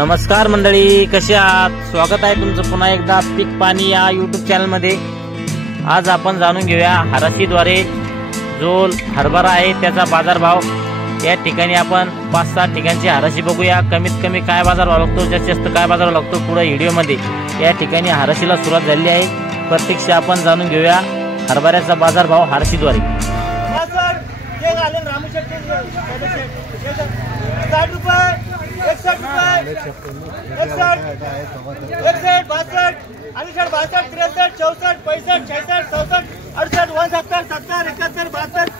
नमस्कार मंडळी, कसे आहात? स्वागत आहे तुमचं पुन्हा एकदा पीक पाणी या यूट्यूब चॅनल मध्ये। आज आपण जाणून घेऊया हराशीद्वारे जो हरभरा आहे त्याचा बाजारभाव। या ठिकाणी आपण 5-7 ठिकाणची हराशी बघूया, कमीत कमी काय बाजारभाव लागतो, जास्त काय बाजारभाव लागतो पुढे व्हिडिओ मध्ये। या ठिकाणी हराशीला सुरुवात झाली आहे, प्रत्यक्ष आपण जाणून घेऊया हरभऱ्याचा बाजारभाव हराशीद्वारे। 60 रुपये 61 रुपये 61 61 62 68 62 63 64 65 66 67 68 69 70 71 72 56 73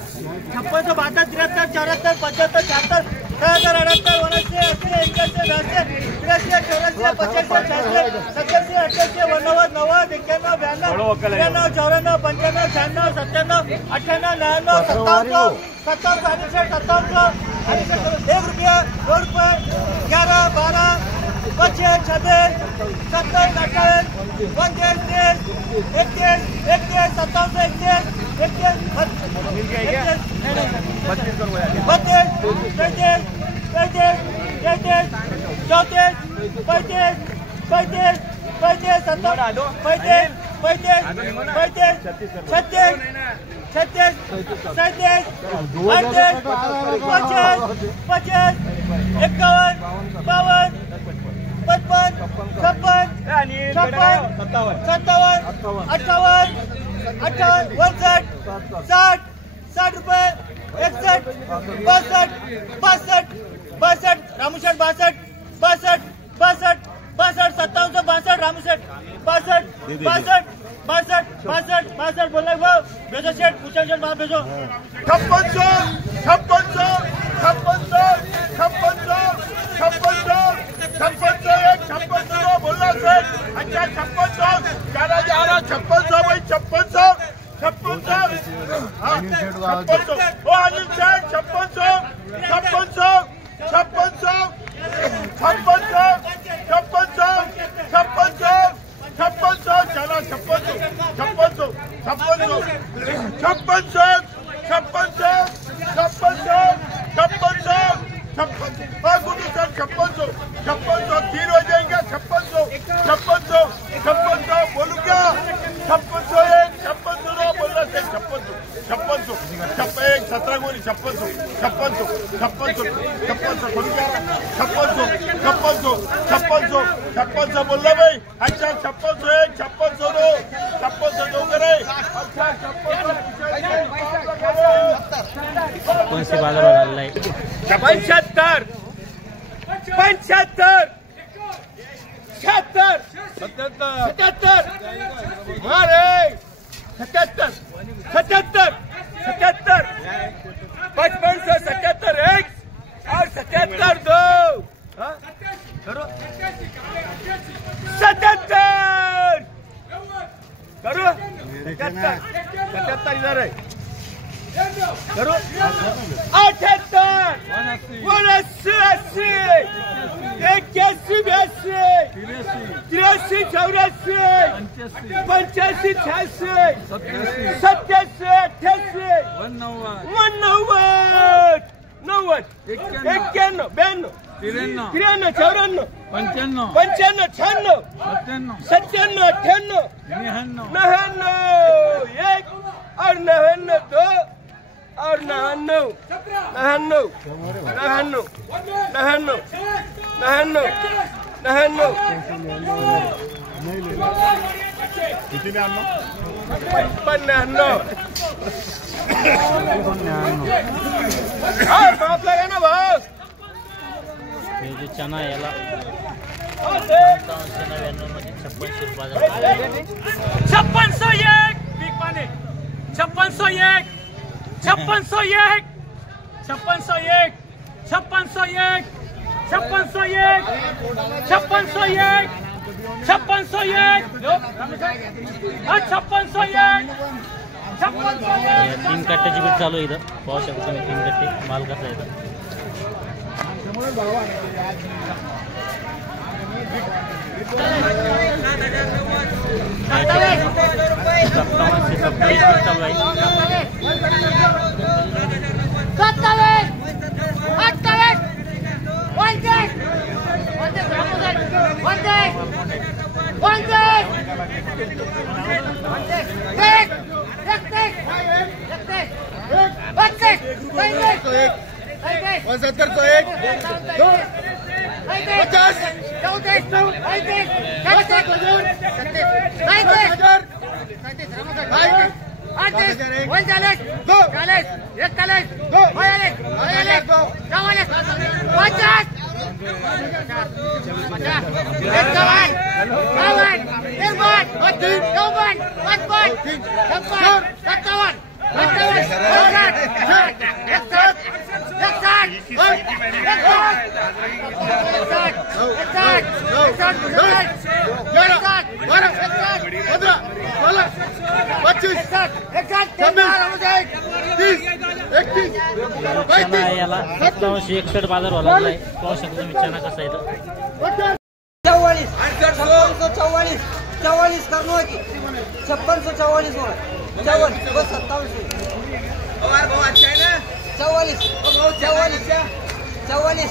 74 75 76 77 78 79 80 81 82 83 84 85 86 87 88 89 90 91 92 93 94 95 96 97 98 99 97 98 99 97 1 रुपया 2 रुपये 11 12 25 26 27 28 29 30 31 27 31 रामूशेठ 62 62 62 62 57 62 रामूशेठ 62 62 62 62 62 बोल भेजो शेठ भूषण शेठ बाहर भेजो 56 56 56 56 56 एक 56 बोलना सेठ अच्छा 56 ज्यादा ज्यादा 56 भाई 56 56 ओ अनिल शेठ 56 56 56 चला 3 हो जाएंगे 56 बोलू क्या 56 1 56 बोलना से 56 17 गोली 56 बोलू क्या 56 बोलना भाई अच्छा 56 1 56 2 56 2 करे अच्छा कौन सी बाजारभाव लागला आहे? 75 75 76 77 अरे 77 77 77 55 से 77 1 और 77 2 करो 77 करो 77 इधर है करो 78 81 83 84 85 86 87 88 90 91 92 93 94 95 96 97 98 99 1 और 99 2 और 99 किती 95 हाँ बाप लगा ना बस हे जो चना याला 5601 पीक पाणी 5601 5601 5601 5601 5601 5601 5601 तीन कट्ट्याची बीट चालू आहे इथं, पाहू शकता तुम्ही 3 कट्टे माल कसा आहे इथं। Cut the याला 5761 बाजार व्हायला लागलाय. पाहू शकता तुम्ही चना कसा येतो. 44 44 44 करनो की 5644 हो 54 बस 57 और बहुत अच्छा है ना 44 44 44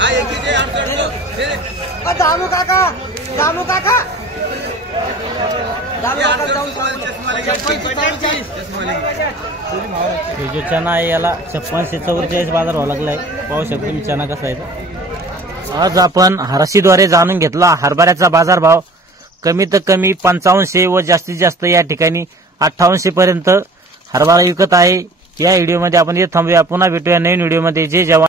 हां एक दे 800 दामू काका दामू काका हे जो चना आहे याला 5644 बाजार व्हायला लागलाय. पाहू शकतो तुम्ही चना कसा आहे. आज आपण हराशीद्वारे जाणून घेतला हरभऱ्याचा बाजारभाव. कमीत कमी 5500 व जास्तीत जास्त या ठिकाणी 5800 पर्यंत हरभरा विकत आहे. या व्हिडिओमध्ये आपण इथे थांबूया. पुन्हा भेटूया नवीन व्हिडिओमध्ये. जय जवान.